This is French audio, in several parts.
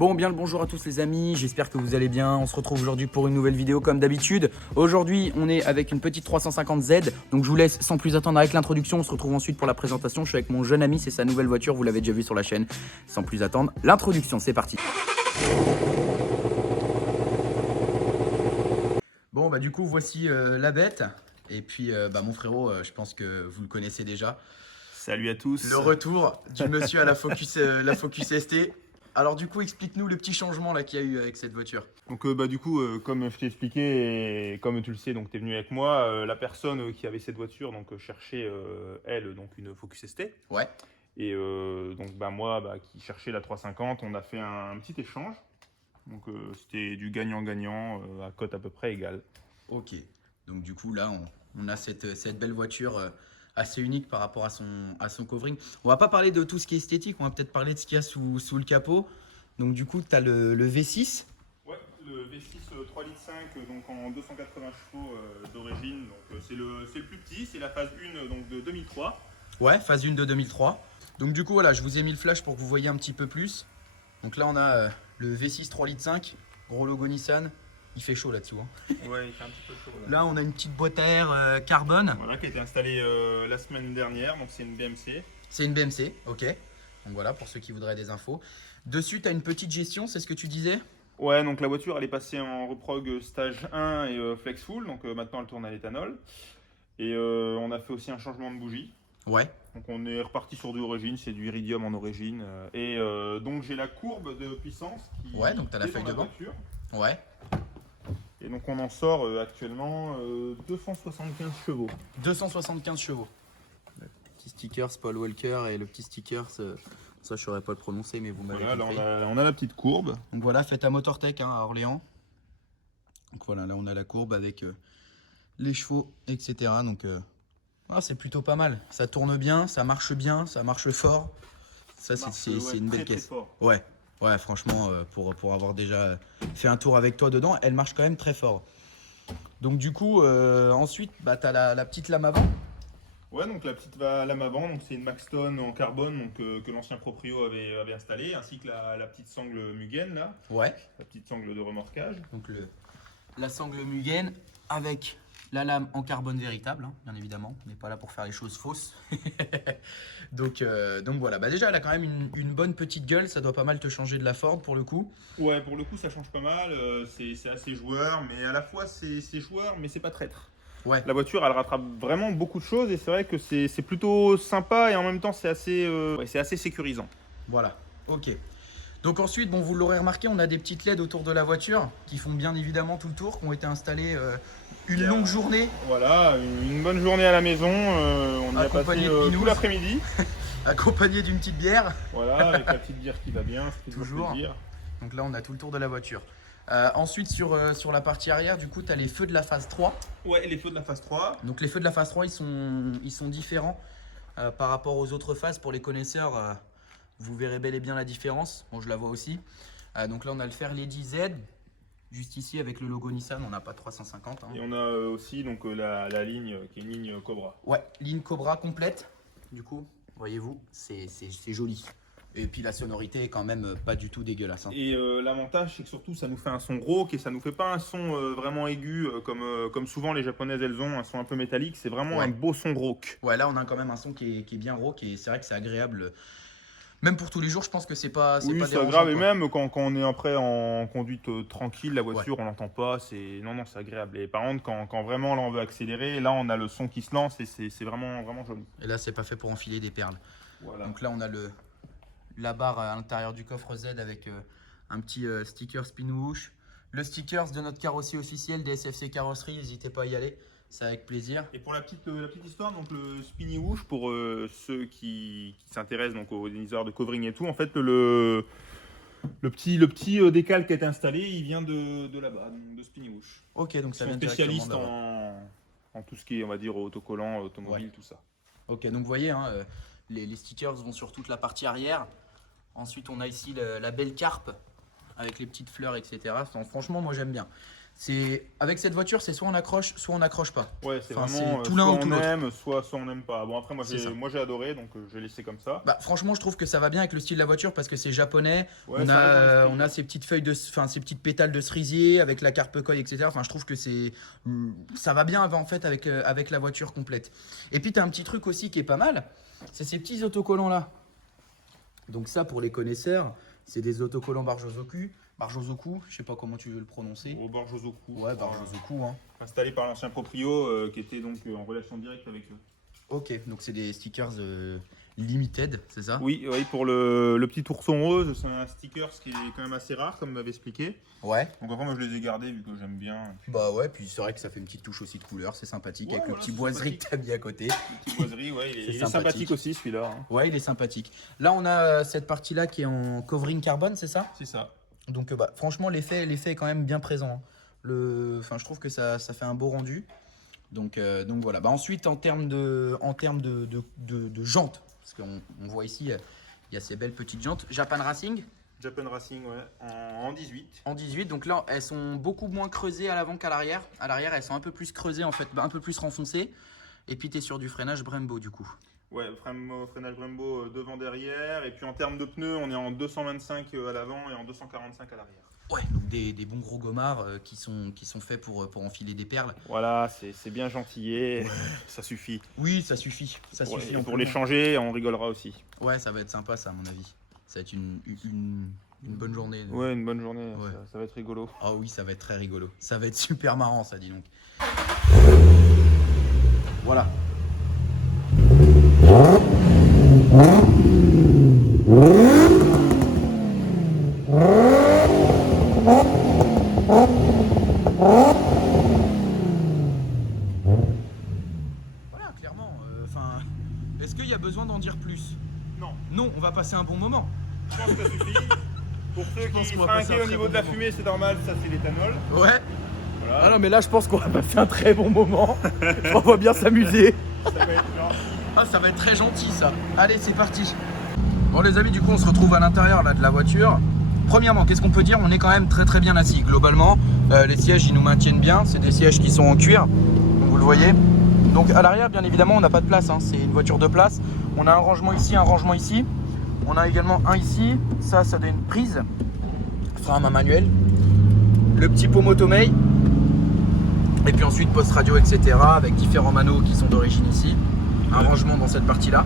Bon, bien le bonjour à tous les amis, j'espère que vous allez bien. On se retrouve aujourd'hui pour une nouvelle vidéo comme d'habitude. Aujourd'hui, on est avec une petite 350Z, donc je vous laisse sans plus attendre avec l'introduction. On se retrouve ensuite pour la présentation. Je suis avec mon jeune ami, c'est sa nouvelle voiture, vous l'avez déjà vu sur la chaîne. Sans plus attendre, l'introduction, c'est parti. Bon, bah du coup, voici la bête. Et puis, mon frérot, je pense que vous le connaissez déjà. Salut à tous. Le retour du monsieur à la Focus ST. Alors du coup, explique-nous le petit changement là qu'il y a eu avec cette voiture. Donc comme je t'ai expliqué et comme tu le sais, donc tu es venu avec moi, la personne qui avait cette voiture cherchait elle donc une Focus ST. Ouais. Et moi qui cherchais la 350, on a fait un petit échange. Donc c'était du gagnant-gagnant à cote à peu près égale. Ok. Donc du coup là, on a cette belle voiture assez unique par rapport à son covering. On va pas parler de tout ce qui est esthétique, on va peut-être parler de ce qu'il y a sous le capot. Donc du coup, tu as le V6. Ouais, le V6 3,5 litres donc en 280 chevaux d'origine. Donc c'est le plus petit, c'est la phase 1 donc de 2003. Ouais, phase 1 de 2003. Donc du coup, voilà, je vous ai mis le flash pour que vous voyez un petit peu plus. Donc là, on a le V6 3,5 litres, gros logo Nissan. Il fait chaud là-dessous. Hein. Ouais, il fait un petit peu chaud. Là, on a une petite boîte à air carbone. Voilà, qui a été installée la semaine dernière, donc c'est une BMC. C'est une BMC, ok. Donc voilà, pour ceux qui voudraient des infos. Dessus, tu as une petite gestion, c'est ce que tu disais? Ouais, donc la voiture, elle est passée en reprog stage 1 et flex full, donc maintenant elle tourne à l'éthanol. Et on a fait aussi un changement de bougie. Ouais. Donc on est reparti sur du origine, c'est du iridium en origine. Et donc j'ai la courbe de puissance qui Ouais, donc tu as la est feuille dans de la banc. voiture. Ouais. Et donc on en sort actuellement 275 chevaux. 275 chevaux. Le petit sticker Paul Walker et le petit sticker, ça je saurais pas le prononcer, mais vous m'avez Voilà, compris. là on a la petite courbe. Donc voilà, faites à Motortech à Orléans. Donc voilà, là on a la courbe avec les chevaux, etc. Donc c'est plutôt pas mal. Ça tourne bien, ça marche fort. Ça c'est une belle caisse. Très fort. Ouais, ouais, franchement, pour avoir déjà fait un tour avec toi dedans, elle marche quand même très fort. Donc du coup, ensuite, tu as la petite lame avant. Ouais, donc la petite lame avant, donc c'est une Maxton en carbone donc, que l'ancien proprio avait installée, ainsi que la petite sangle Mugen là, Ouais. la petite sangle de remorquage. Donc la sangle Mugen avec la lame en carbone véritable, hein, bien évidemment. On n'est pas là pour faire les choses fausses. donc voilà, déjà elle a quand même une bonne petite gueule, ça doit pas mal te changer de la Ford pour le coup. Ouais, pour le coup ça change pas mal, c'est assez joueur, mais à la fois c'est joueur, mais c'est pas traître. Ouais. La voiture elle rattrape vraiment beaucoup de choses et c'est vrai que c'est plutôt sympa et en même temps c'est assez sécurisant. Voilà, ok. Donc ensuite, vous l'aurez remarqué, on a des petites LED autour de la voiture qui font bien évidemment tout le tour, qui ont été installées une longue journée. Voilà, une bonne journée à la maison, on y a passé tout l'après-midi. Accompagné d'une petite bière. Voilà, avec la petite bière qui va bien, c'est toujours plaisir. Donc là, on a tout le tour de la voiture. Ensuite, sur la partie arrière, du coup, tu as les feux de la phase 3. Ouais, les feux de la phase 3. Donc les feux de la phase 3, ils sont différents par rapport aux autres phases. Pour les connaisseurs, vous verrez bel et bien la différence. Bon, je la vois aussi. Donc là, on a le Fairlady Z. Juste ici, avec le logo Nissan, on n'a pas 350. Hein. Et on a aussi donc, la ligne qui est une ligne Cobra. Ouais, ligne Cobra complète. Du coup, voyez-vous, c'est joli. Et puis la sonorité est quand même pas du tout dégueulasse. Hein. Et l'avantage, c'est que surtout, ça nous fait un son rauque et ça nous fait pas un son vraiment aigu comme souvent les japonaises elles ont un son un peu métallique. C'est vraiment un beau son rauque. Ouais, là on a quand même un son qui est bien rauque et c'est vrai que c'est agréable. Même pour tous les jours, je pense que c'est pas oui, c'est agréable. Et même quand on est après en conduite tranquille, la voiture, on l'entend pas. Non, c'est agréable. Et par contre, quand vraiment là, on veut accélérer, là, on a le son qui se lance et c'est vraiment joli. Et là, c'est pas fait pour enfiler des perles. Voilà. Donc là, on a la barre à l'intérieur du coffre Z avec un petit sticker Spinwoosh. Le sticker de notre carrossier officiel des SFC Carrosserie, n'hésitez pas à y aller. C'est avec plaisir. Et pour la petite histoire, donc le Spinwoosh, pour ceux qui s'intéressent donc aux histoires de covering et tout, en fait le petit décal qui a été installé, il vient de là-bas, de Spinwoosh. Ok, donc ça Ils sont vient spécialistes en tout ce qui est, on va dire, autocollant, automobile, tout ça. Ok, donc vous voyez, hein, les stickers vont sur toute la partie arrière. Ensuite, on a ici la belle carpe avec les petites fleurs, etc. Franchement, moi j'aime bien. Avec cette voiture, c'est soit on accroche, soit on n'accroche pas. Ouais, c'est Enfin, vraiment c'est tout soit l'un ou tout on l'autre. aime, soit on n'aime pas. Bon après C'est ça. moi j'ai adoré donc j'ai laissé comme ça. Bah, franchement, je trouve que ça va bien avec le style de la voiture parce que c'est japonais. Ouais, on ça reste dans a, l'esprit. on a ces petites feuilles ces petites pétales de cerisier avec la carpe-coil, etc. Enfin, je trouve que ça va bien en fait avec la voiture complète. Et puis, tu as un petit truc aussi qui est pas mal, c'est ces petits autocollants là. Donc ça, pour les connaisseurs, c'est des autocollants Barjozoku, je sais pas comment tu veux le prononcer. Au Borjozoku. Ouais, Barjozoku, hein. Installé par l'ancien proprio qui était donc en relation directe avec eux. Ok, donc c'est des stickers limited, c'est ça? Oui, pour le petit ourson rose, c'est un sticker qui est quand même assez rare, comme m'avait expliqué. Ouais. Donc enfin, moi je les ai gardés vu que j'aime bien. Bah ouais, puis c'est vrai que ça fait une petite touche aussi de couleur, c'est sympathique, Ouais, avec le voilà, petit c'est boiserie sympathique. que t'as mis à côté. Les petites boiseries, ouais, il est sympathique. sympathique aussi celui-là. Hein. Ouais, il est sympathique. Là, on a cette partie-là qui est en covering carbone, c'est ça? C'est ça. Donc bah, franchement, l'effet est quand même bien présent. Hein. Enfin, je trouve que ça fait un beau rendu. Donc voilà. Bah, ensuite, en termes de jantes, parce qu'on voit ici, il y a ces belles petites jantes. Japan Racing Japan Racing, ouais, en 18. en 18. Donc là, elles sont beaucoup moins creusées à l'avant qu'à l'arrière. À l'arrière, elles sont un peu plus creusées, en fait, un peu plus renfoncées. Et puis, tu es sur du freinage Brembo, du coup. Ouais, freinage Brembo devant derrière. Et puis en termes de pneus, on est en 225 à l'avant et en 245 à l'arrière. Ouais, donc des bons gros gommards qui sont faits pour enfiler des perles. Voilà, c'est bien gentillé, ça suffit. Oui, ça suffit. Ça Pour, suffit et pour amplement. les changer, on rigolera aussi. Ouais, ça va être sympa, ça, à mon avis. Ça va être une bonne journée. Ouais, une bonne journée, Ouais. ça va être rigolo. Ah oui, ça va être très rigolo. Ça va être super marrant, ça, dis donc. Voilà. Voilà, clairement. Enfin, est-ce qu'il y a besoin d'en dire plus? Non, Non, on va passer un bon moment. je pense que ça suffit. Pour ceux pense qui qu'on va passer trinquaient un au très niveau bon de la moment. fumée, c'est normal, ça c'est l'éthanol. Ouais. Voilà. Ah non, mais là, je pense qu'on va passer un très bon moment. On va bien s'amuser. Ça va être genre. Ah, ça va être très gentil, ça. Allez, c'est parti. Bon, les amis, du coup, on se retrouve à l'intérieur là de la voiture. Premièrement, qu'est-ce qu'on peut dire? On est quand même très bien assis. Globalement, les sièges, ils nous maintiennent bien. C'est des sièges qui sont en cuir, comme vous le voyez. Donc à l'arrière, bien évidemment, on n'a pas de place. Hein. C'est une voiture de place. On a un rangement ici, un rangement ici. On a également un ici. Ça donne une prise. Frein à main manuel. Le petit pot Motomei. Et puis ensuite, poste radio, etc. Avec différents manos qui sont d'origine ici. Un rangement dans cette partie-là.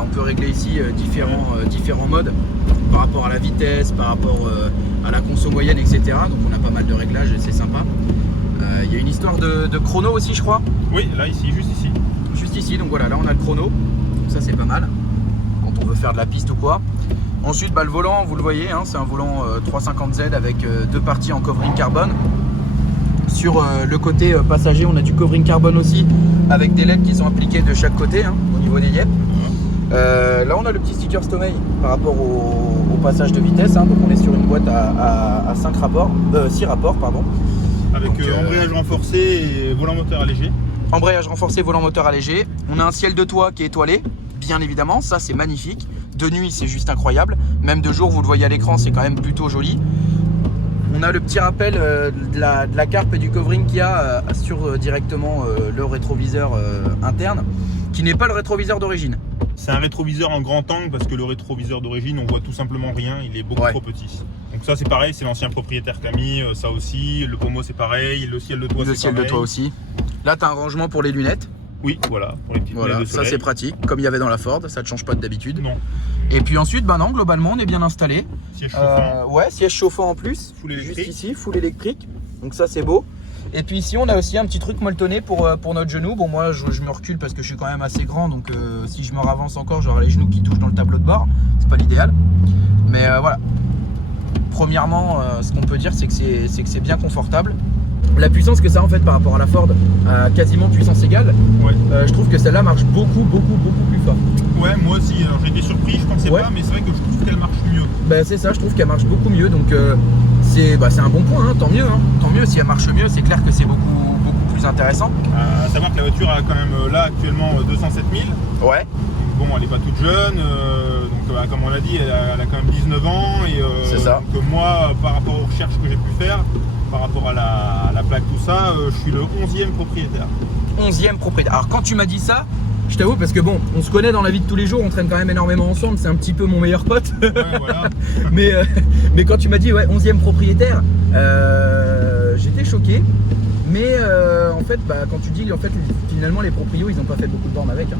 On peut régler ici différents modes par rapport à la vitesse, par rapport à la conso moyenne, etc. Donc on a pas mal de réglages et c'est sympa. Il y a une histoire de chrono aussi, je crois. Oui, là ici, juste ici. Juste ici, donc voilà, là on a le chrono. Donc ça c'est pas mal quand on veut faire de la piste ou quoi. Ensuite, bah, le volant, vous le voyez, hein, c'est un volant 350Z avec deux parties en covering carbone. Sur le côté passager, on a du covering carbone aussi avec des LED qui sont appliquées de chaque côté hein, au niveau des yeux. Là on a le petit sticker Stomei par rapport au passage de vitesse, hein, donc on est sur une boîte à 6 rapports. Pardon. Avec Donc, embrayage renforcé et volant moteur allégé. Embrayage renforcé, volant moteur allégé. On a un ciel de toit qui est étoilé, bien évidemment, ça c'est magnifique. De nuit c'est juste incroyable, même de jour vous le voyez à l'écran, c'est quand même plutôt joli. On a le petit rappel de la carpe et du covering qu'il y a sur directement le rétroviseur interne, qui n'est pas le rétroviseur d'origine. C'est un rétroviseur en grand angle parce que le rétroviseur d'origine, on voit tout simplement rien, il est beaucoup trop petit. Donc ça c'est pareil, c'est l'ancien propriétaire qui a mis ça aussi. Le pommeau c'est pareil, le ciel de toit c'est pareil. Le ciel de toit aussi. Là tu as un rangement pour les lunettes. Oui, voilà, pour les petites Voilà, lunettes de ça soleil. c'est pratique, comme il y avait dans la Ford, ça ne change pas d'habitude. Non, Et puis ensuite, ben non, globalement on est bien installé. siège chauffant. Ouais, siège chauffant en plus. Full électrique. Juste ici, full électrique. Donc ça c'est beau. Et puis ici on a aussi un petit truc molletonné pour notre genou. Bon moi je me recule parce que je suis quand même assez grand. Donc si je me ravance encore j'aurai les genoux qui touchent dans le tableau de bord. C'est pas l'idéal. Mais voilà. Premièrement ce qu'on peut dire c'est que c'est bien confortable. La puissance que ça a en fait par rapport à la Ford, quasiment puissance égale. Ouais. Je trouve que celle-là marche beaucoup plus fort. Ouais, moi aussi, alors, j'ai été surpris, je pensais Ouais. pas, mais c'est vrai que je trouve qu'elle marche mieux. Ben c'est ça, je trouve qu'elle marche beaucoup mieux, donc c'est un bon point, hein, tant mieux. Tant mieux, si elle marche mieux, c'est clair que c'est beaucoup plus intéressant. À savoir que la voiture a quand même là actuellement 207 000. Ouais. Bon, elle n'est pas toute jeune, donc comme on l'a dit, elle a quand même 19 ans. Et C'est ça. donc, moi, par rapport aux recherches que j'ai pu faire, par rapport à la plaque, tout ça, je suis le 11e propriétaire. 11e propriétaire. Alors quand tu m'as dit ça, je t'avoue, parce que bon, on se connaît dans la vie de tous les jours, on traîne quand même énormément ensemble, c'est un petit peu mon meilleur pote. Ouais, voilà. mais quand tu m'as dit ouais, 11e propriétaire, j'étais choqué. Mais en fait, quand tu dis en fait finalement les proprios ils n'ont pas fait beaucoup de bornes avec. Hein.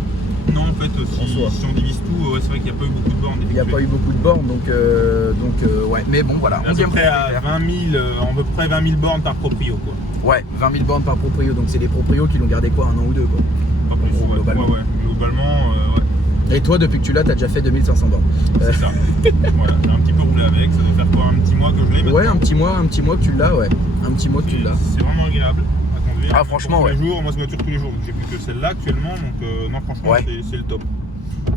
Non, en fait, si on divise tout, ouais, c'est vrai qu'il n'y a pas eu beaucoup de bornes. Il n'y a pas eu beaucoup de bornes, donc ouais. Mais bon, voilà. À peu près à 20 000, à peu près 20 000 bornes par proprio, quoi. Ouais, 20 000 bornes par proprio, donc c'est des proprios qui l'ont gardé quoi, un an ou deux, quoi. Pas plus, gros, globalement. Ouais. Globalement, ouais. Et toi, depuis que tu l'as, t'as déjà fait 2500 bornes. C'est ça. Voilà, j'ai un petit peu roulé avec, ça doit faire quoi, un petit mois que je l'ai maintenant. Ouais, un petit mois que tu l'as, ouais. Un petit mois que tu l'as. C'est vraiment agréable à conduire. Ah, franchement, tous les jours, moi, c'est ma voiture tous les jours. J'ai plus que celle-là actuellement, donc non, franchement, Ouais. c'est le top.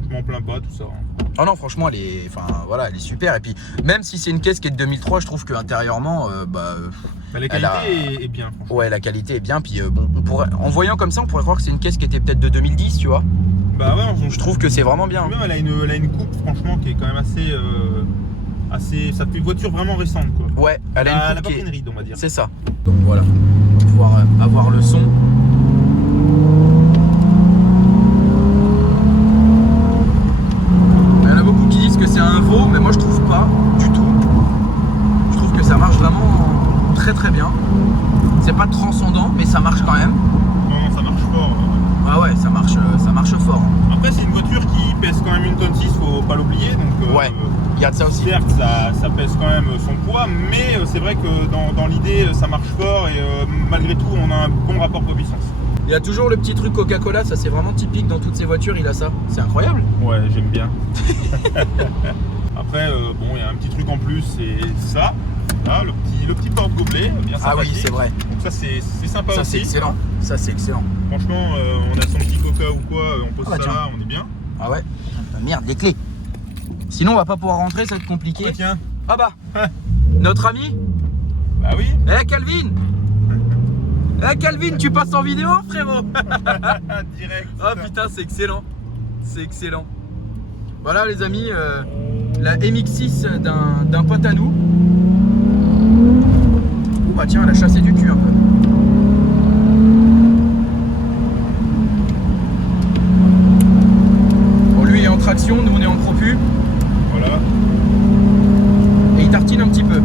Je m'en plains pas, tout ça. Ah non, franchement, elle est, enfin, voilà, elle est super. Et puis, même si c'est une caisse qui est de 2003, je trouve qu'intérieurement, La qualité est bien, franchement. ouais, la qualité est bien. Puis, bon, en voyant comme ça, on pourrait croire que c'est une caisse qui était peut-être de 2010, tu vois. Bah ouais, Je trouve que c'est vraiment bien. Même, elle a une coupe, franchement, qui est quand même assez. Ça fait une voiture vraiment récente, quoi. Ouais, elle a une La coupe qui est... une ride, on va dire. C'est ça. Donc voilà, on va pouvoir avoir le son. Il y en a beaucoup qui disent que c'est un veau, mais moi je trouve pas du tout. Je trouve que ça marche vraiment très très bien. C'est pas transcendant, mais ça marche quand même. Non, ça marche fort. Ah ouais, ça marche fort. Après, c'est une voiture qui pèse quand même 1,6 tonne, faut pas l'oublier. Donc, Ouais, il y a de ça aussi. certes, ça pèse quand même son poids, mais c'est vrai que dans l'idée, ça marche fort et malgré tout, on a un bon rapport poids-puissance. Il y a toujours le petit truc Coca-Cola, ça c'est vraiment typique dans toutes ces voitures, il a ça. C'est incroyable. Ouais, j'aime bien. Après, bon, il y a un petit truc en plus, c'est ça. Là, le petit porte-gobelet, bien Ah oui, sympathique. c'est vrai. Donc ça, c'est sympa Ça aussi. c'est excellent. Ça c'est excellent. Franchement, on a son petit coca ou quoi, on pose Ah bah ça tiens. là, on est bien. Ah ouais. Ah, merde, les clés. Sinon on va pas pouvoir rentrer, ça va être compliqué. Ah bah tiens, Ah bah, notre ami. bah oui. Eh Calvin. Eh Calvin, tu passes en vidéo, frérot. Direct. Ah putain, c'est excellent. C'est excellent. Voilà les amis, la MX6 d'un pote à nous. Oh bah tiens, elle a chassé du cul un peu. Bon, lui est en traction, nous on est en propu. Voilà. Et il tartine un petit peu.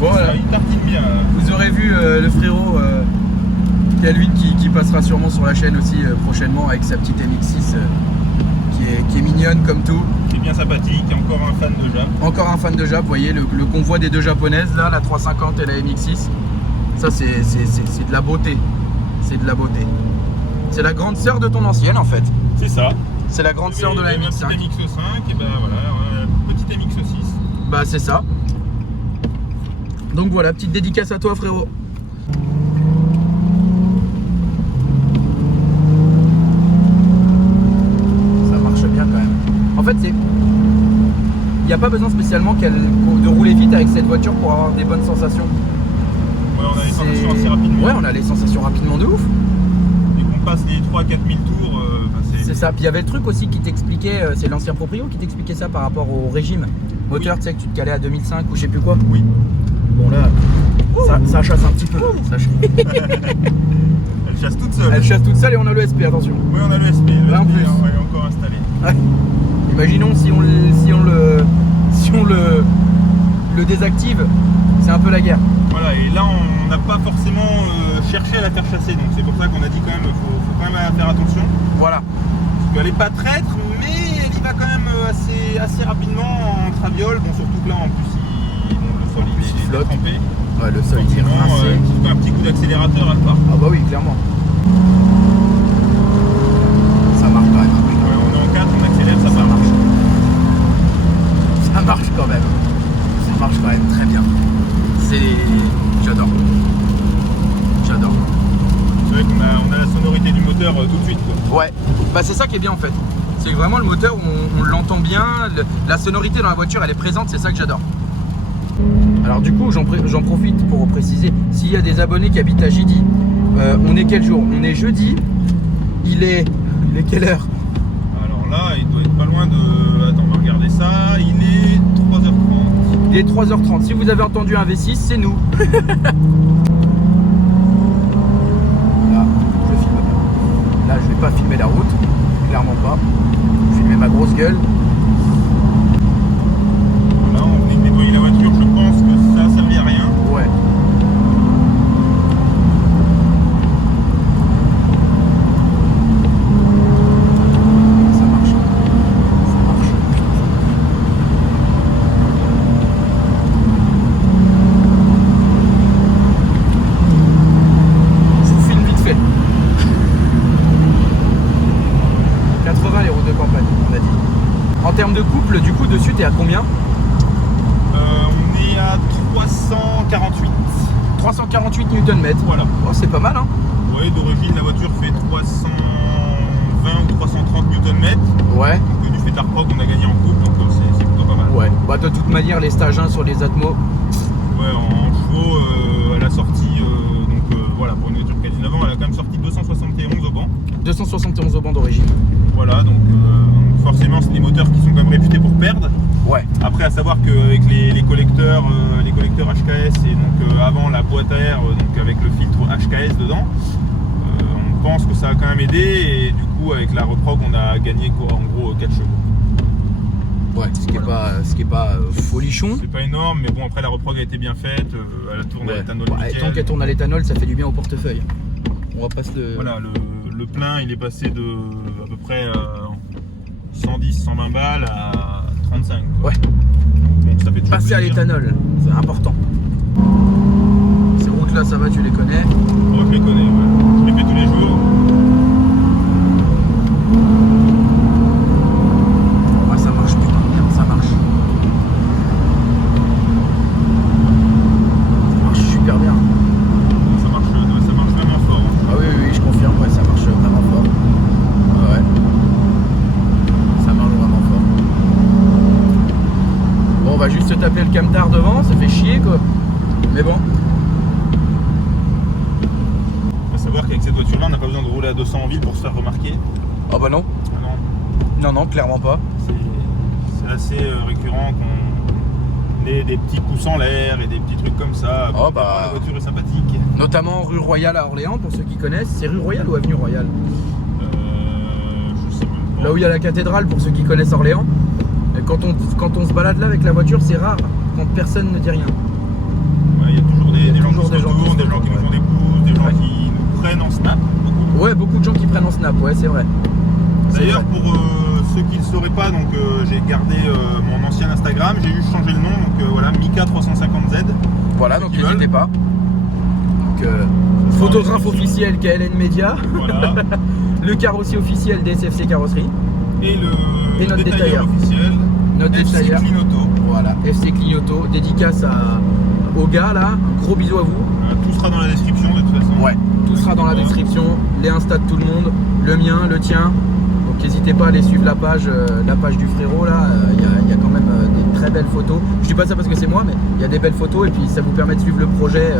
Voilà. Ça, il tartine bien. Vous aurez vu le frérot Calvin qui passera sûrement sur la chaîne aussi prochainement avec sa petite MX6 qui est mignonne comme tout. C'est bien sympathique, encore un fan de Jap. Encore un fan de Jap, vous voyez le convoi des deux japonaises là, la 350 et la MX6. Ça c'est de la beauté. C'est de la beauté. C'est la grande sœur de ton ancienne en fait. C'est ça. C'est la grande sœur de la MX5. MX5. MX5 et ben voilà, petite MX6. Bah c'est ça. Donc voilà, petite dédicace à toi frérot. Ça marche bien quand même. En fait c'est... Il n'y a pas besoin spécialement de rouler vite avec cette voiture pour avoir des bonnes sensations. Ouais, on a les sensations C'est- assez rapidement. Ouais, on a les sensations rapidement de ouf. Dès qu'on passe les 3-4 000 tours, C'est ça. Puis il y avait le truc aussi qui t'expliquait, c'est l'ancien proprio qui t'expliquait ça par rapport au régime moteur, Oui. tu sais que tu te calais à 2005 ou je sais plus quoi. Oui. Bon là, ça chasse un petit peu. Elle chasse toute seule. Elle chasse toute seule et on a le SP, attention. Oui, on a le SP. Le Là, en SP plus. est encore installé. Ouais. Imaginons si on le désactive, c'est un peu la guerre. Voilà, et là, on n'a pas forcément cherché à la faire chasser. Donc c'est pour ça qu'on a dit quand même, faut quand même faire attention. Voilà. Parce qu'elle n'est pas traître, mais elle y va quand même assez rapidement en traviole. Bon, surtout que là, en plus, le sol plus, il il est flotte. trempé. Ouais, le sol il est Forcément, rincé. un petit coup d'accélérateur, elle part. Ah bah oui, clairement. Ça marche quand même. Ouais, on est en 4, on accélère, ça part. marche. Ça marche quand même. Ça marche quand même très bien. J'adore. J'adore. C'est vrai qu'on a la sonorité du moteur tout de suite, quoi. Ouais, bah c'est ça qui est bien en fait. C'est que vraiment le moteur, on l'entend bien, la sonorité dans la voiture elle est présente, c'est ça que j'adore. Alors du coup, j'en profite pour préciser, s'il y a des abonnés qui habitent à Gidi, on est quel jour? On est jeudi, il est quelle heure? Alors là, il doit être pas loin de... Attends, on va regarder ça. Il est 3h30. Il est 3h30. Si vous avez entendu un V6, c'est nous. Là, je filme. Là, je vais pas filmer la route, clairement pas. Je vais filmer ma grosse gueule. Là, on venait de nettoyer la voiture, je pense que ça servait à rien. Ouais. Ça marche. Ça marche. Je vous filme vite fait. 80 les routes de campagne, on a dit. En termes de couple, du coup, dessus, t'es à combien? On est à 348. 348 Nm. Voilà. Oh, c'est pas mal, hein? Ouais, d'origine, la voiture fait 320 ou 330 Nm. Ouais. Donc, du fait de la reprog, on a gagné en couple, donc c'est plutôt pas mal. Ouais. Bah, de toute manière, les stages 1 sur les Atmos. Ouais, en chevaux, elle a sorti, voilà, pour une voiture qui a 19 ans, elle a quand même sorti 271 au banc. 271 au banc d'origine. Voilà, donc forcément, c'est des moteurs qui sont quand même réputés pour perdre. Ouais. Après, à savoir qu'avec les collecteurs HKS et donc avant la boîte à air, donc avec le filtre HKS dedans, on pense que ça a quand même aidé et du coup, avec la reprog, on a gagné quoi, en gros 4 chevaux. Ouais, ce qui est pas folichon. C'est pas énorme, mais bon, après la reprog a été bien faite, elle tourne à l'éthanol Ouais, nickel. tant qu'elle tourne à l'éthanol, ça fait du bien au portefeuille. On va pas se le... Voilà, le plein, il est passé de à peu près 110-120 balles à 35. Quoi. Ouais. Donc ça fait toujours Passer à plaisir. l'éthanol, c'est important. Ces routes là, ça va, tu les connais? Moi je les connais, ouais. Je les fais tous les jours. Ouais, ça marche putain de bien, ça marche. Ça marche super bien. Ça marche vraiment fort. Ah oui, oui, oui, je confirme, ouais, ça marche vraiment fort. Ouais. Ça marche vraiment fort. Bon, on va juste se taper le camtar devant, ça fait chier quoi. Mais bon. Il faut savoir qu'avec cette voiture-là, on n'a pas besoin de rouler à 200 en ville pour se faire remarquer. Ah bah non. Ah non, Non, non, clairement pas. c'est assez récurrent qu'on ait des petits pouces en l'air et des petits trucs comme ça. Oh bah. La voiture est sympathique. Notamment rue Royale à Orléans, pour ceux qui connaissent. C'est rue Royale ou avenue Royale? Je sais même pas. Là où il y a la cathédrale, pour ceux qui connaissent Orléans. Et quand on se balade là avec la voiture, c'est rare quand personne ne dit rien. Ouais, il y a toujours des gens qui se retournent, des gens qui nous font des pouces, des gens qui nous prennent en snap. Beaucoup. Ouais, beaucoup de gens qui prennent en snap, ouais, c'est vrai. C'est D'ailleurs, vrai. pour ceux qui ne le sauraient pas, donc j'ai gardé mon ancien Instagram, j'ai juste changé le nom, donc voilà, Mika350Z. Voilà, donc Ceux qui n'hésitez veulent. pas. Donc, photographe officiel KLN Media, Voilà. le carrossier officiel DSFC Carrosserie, Et Et notre détailleur détailleur. officiel, notre FC détailleur. Clignoto. Voilà, FC Clignoto, dédicace aux gars là, un gros bisou à vous. Voilà, tout sera dans la description de toute façon. Ouais, tout sera dans la description, les Insta de tout le monde, le mien, le tien. Donc n'hésitez pas à aller suivre la page du frérot là, il y a quand même des très belles photos. Je dis pas ça parce que c'est moi, mais il y a des belles photos et puis ça vous permet de suivre le projet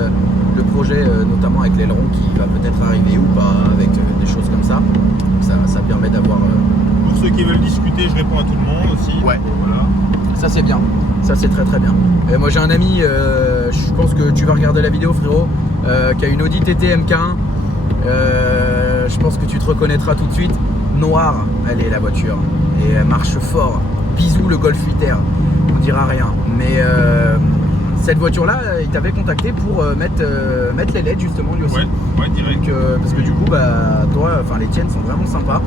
notamment avec l'aileron qui va peut-être arriver ou pas, avec des choses comme ça. Ça permet d'avoir... Pour ceux qui veulent discuter, je réponds à tout le monde aussi. Ouais. Voilà. Ça c'est bien, ça c'est très très bien. Et moi j'ai un ami, je pense que tu vas regarder la vidéo frérot, qui a une Audi TT MK1. Je pense que tu te reconnaîtra tout de suite. Noire, elle est la voiture et elle marche fort. Bisous le Golf 8R, on dira rien. Mais cette voiture là, il t'avait contacté pour mettre les LED justement lui aussi. Ouais, direct. Donc, parce que du coup bah toi, enfin les tiennes sont vraiment sympas.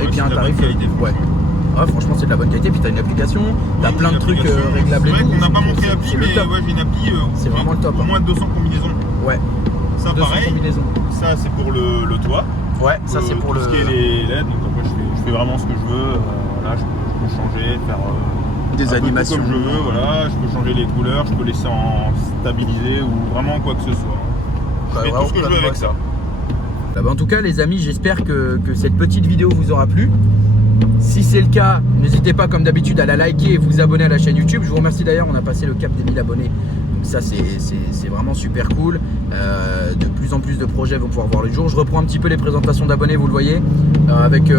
Et Ouais, puis c'est un de la tarif bonne qualité, ouais. franchement. Ah, franchement c'est de la bonne qualité, puis t'as une application, t'as Oui, plein de une trucs application. réglables et C'est tout. vrai qu'on n'a pas montré C'est l'appli, le mais top. ouais, j'ai une appli. C'est vraiment le top, Au hein. moins 200 combinaisons. Ouais, Ça 200 pareil. combinaisons. Ça c'est pour le toit. Ouais, ça c'est pour tout le... ce qui est les LED. Donc après je fais vraiment ce que je veux. Voilà, je peux changer, faire Des un peu tout animations. comme je veux. Voilà, je peux changer les couleurs, je peux laisser en stabilisé ou vraiment quoi que ce soit. Je Ouais, fais vraiment tout ce que je plein veux de avec fois, ça. Bah, en tout cas les amis, j'espère que cette petite vidéo vous aura plu. Si c'est le cas, n'hésitez pas comme d'habitude à la liker et vous abonner à la chaîne YouTube. Je vous remercie d'ailleurs, on a passé le cap des 1000 abonnés. Donc ça c'est vraiment super cool. De plus en plus de projets vont pouvoir voir le jour. Je reprends un petit peu les présentations d'abonnés, vous le voyez. Avec du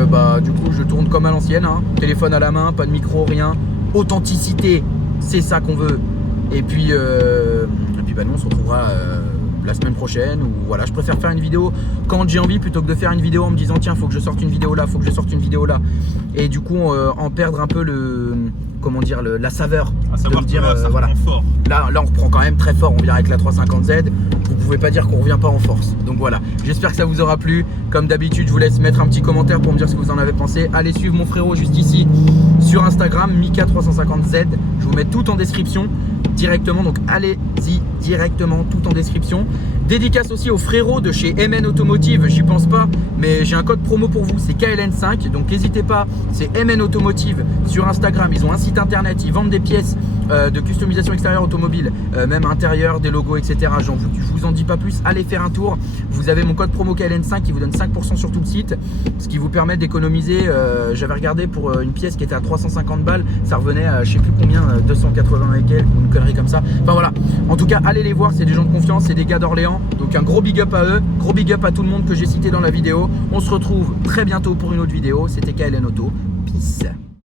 coup je tourne comme à l'ancienne, hein. Téléphone à la main, pas de micro, rien. Authenticité c'est ça qu'on veut. Et puis bah, nous on se retrouvera la semaine prochaine, ou voilà, je préfère faire une vidéo quand j'ai envie plutôt que de faire une vidéo en me disant tiens, faut que je sorte une vidéo là, faut que je sorte une vidéo là, et du coup en perdre un peu le, comment dire, la saveur. À savoir de me que là, ça voilà. reprend fort. Là on reprend quand même très fort, on vient avec la 350Z, vous pouvez pas dire qu'on revient pas en force. Donc voilà, j'espère que ça vous aura plu. Comme d'habitude, je vous laisse mettre un petit commentaire pour me dire ce que vous en avez pensé. Allez suivre mon frérot juste ici sur Instagram, Mika350Z, je vous mets tout en description directement, donc allez-y directement, tout en description. Dédicace aussi aux frérots de chez MN Automotive, j'y pense pas, mais j'ai un code promo pour vous, c'est KLN5, donc n'hésitez pas, c'est MN Automotive sur Instagram, ils ont un site internet, ils vendent des pièces de customisation extérieure automobile, même intérieur, des logos, etc. Je vous en dis pas plus, allez faire un tour, vous avez mon code promo KLN5 qui vous donne 5% sur tout le site, ce qui vous permet d'économiser, j'avais regardé pour une pièce qui était à 350 balles, ça revenait à je sais plus combien, 280 et quelques, ou une connerie comme ça, enfin voilà, en tout cas allez les voir, c'est des gens de confiance, c'est des gars d'Orléans, donc un gros big up à eux, gros big up à tout le monde que j'ai cité dans la vidéo. On se retrouve très bientôt pour une autre vidéo, c'était KLN Auto, peace.